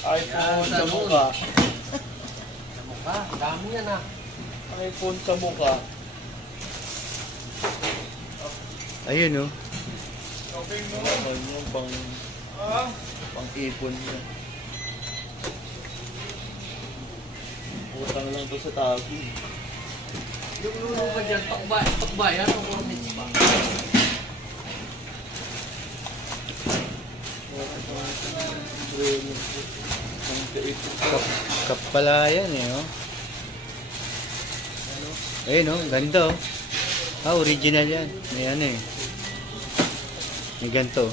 iPhone sa mukha. Sa mukha, dami yan ah. iPhone sa mukha. Ayun, oh. Shopping mo. Ano, pang-ipon niya. Utang lang to sa Tabi. Yung lulo ka dyan, pakbayan o cornets pa? Kapalayan eh, oh. Ayun, oh. Ganda, oh. Ah, original yan. May ano eh. May ganito.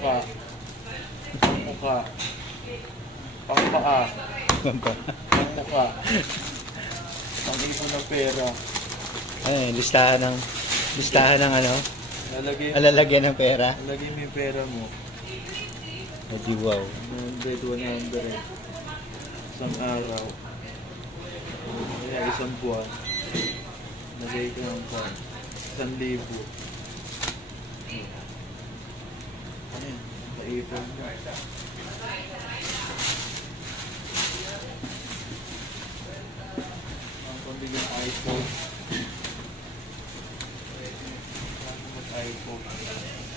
Mukha. Mukha. Pangpaa. Pangmukha. Pang-ipon ng pera. Ay, listahan ng ano, Lalagay alalagyan ng pera. mo yung pera mo. Edi wow. 100, 100. Isang araw. Kaya isang buwan. Lagay ka ng buwan. 1,000. Ano yun? Naipon mo. Ang pambili ng iPhone. iPhone.